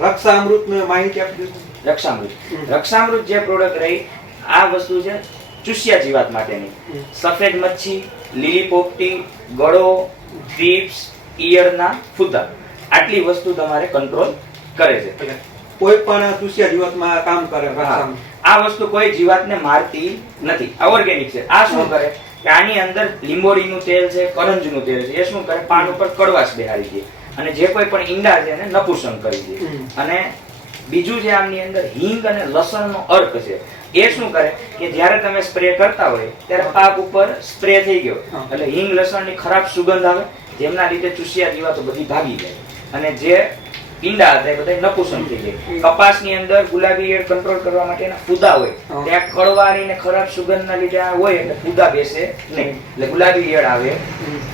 રક્ષામૃત ને માહિતી આપી દો. રક્ષામૃત જે પ્રોડક્ટ રહી, આ વસ્તુ છે ચૂસ્યા જીવાત માટેની. સફેદ મચ્છી, લીલી પોપટી, ગળો, થ્રીપ્સ, ઈયળના ફૂદા, આટલી વસ્તુ તમારે કંટ્રોલ કરે છે. કોઈ પણ ચૂસ્યા જીવાતમાં કામ કરે. આ વસ્તુ કોઈ જીવાતને મારતી નથી, આ ઓર્ગેનિક છે. આ શું કરે કે આની અંદર લીંબોડીનું તેલ છે, કરંજનું તેલ છે, એ શું કરે પાન ઉપર કડવાશ બેહાડી દે અને જે કોઈ પણ ઈંડા છે એને નપુસંગ કરી દે. અને બીજું જે આમની અંદર હિંગ અને લસણનો અર્ક છે, એ શું કરે કે જ્યારે તમે સ્પ્રે કરતા હોય ત્યારે પાક ઉપર સ્પ્રે થઈ ગયો એટલે હિંગ લસણની ખરાબ સુગંધ આવે, જેમના લીધે ચૂસ્યા જીવાતો બધી ભાગી જાય અને જે ઈંડા હતા એ બધા નપુસંગ થઈ જાય. કપાસની અંદર ગુલાબી ઈયળ કંટ્રોલ કરવા માટેના ફૂદા હોય, ત્યાં કડવાળી ને ખરાબ સુગંધના લીધે હોય એટલે ફૂદા બેસે નહીં, એટલે ગુલાબી ઈયળ આવે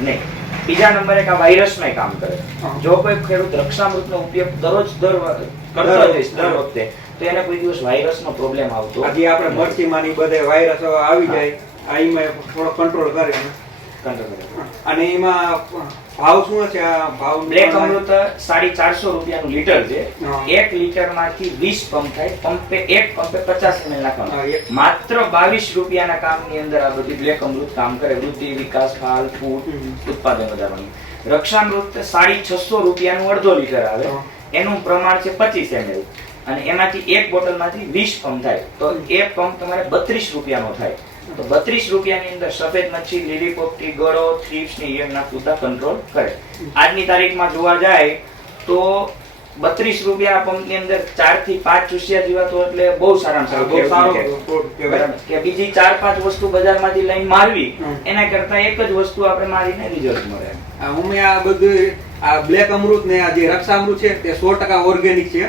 નહીં. બીજા નંબરે આ વાયરસમાં કામ કરે. જો કોઈ ખેડૂત રક્ષામૃતનો ઉપયોગ દરરોજ કરતો જઈશ દર વખતે તો એને કોઈ દિવસ વાયરસનો પ્રોબ્લેમ આવતો. આજે આપણે મરચીમાં ની બધે વાયરસ આવી જાય, આમાં થોડો કંટ્રોલ કરે. અને એમાં ભાવ શું છે? આ ભાવ બ્લેક અમૃત 450 રૂપિયાનું લીટર છે. 1 લીટર માંથી 20 પંપ થાય. પંપે એક પંપે 50 ml નાખવાનું. માત્ર 22 રૂપિયાના કામની અંદર આ બધી બ્લેક અમૃત કામ કરે. વૃદ્ધિ, વિકાસ, ફાલ, ફૂટ, ઉત્પાદન વધારવાનું. રક્ષામૃત 650 રૂપિયાનું અડધો લીટર આવે. એનું પ્રમાણ છે 25 ml અને એમાંથી એક બોટલમાંથી 20 પંપ થાય તો એક પંપ તમારે 32 રૂપિયાનો થાય. તો 32 રૂપિયાની અંદર સફેદ મચ્છી, લીલી પોપટી, ગળો, થ્રીપ્સ ની ઈયળના ફૂદા કંટ્રોલ કરે. આજની તારીખમાં જોવા જાય તો 32 રૂપિયા પંપની અંદર 4 થી 5 ચૂસ્યા જીવાતો એટલે બહુ સારામાં સારું કે બીજી 4-5 વસ્તુ બજારમાંથી લઈને મારવી એના કરતા એક જ વસ્તુ આપણે મારીને રિઝલ્ટ મળે. આ બધું આ બ્લેક અમૃત ને આ જે રક્ષામૃત છે તે 100% ઓર્ગેનિક છે.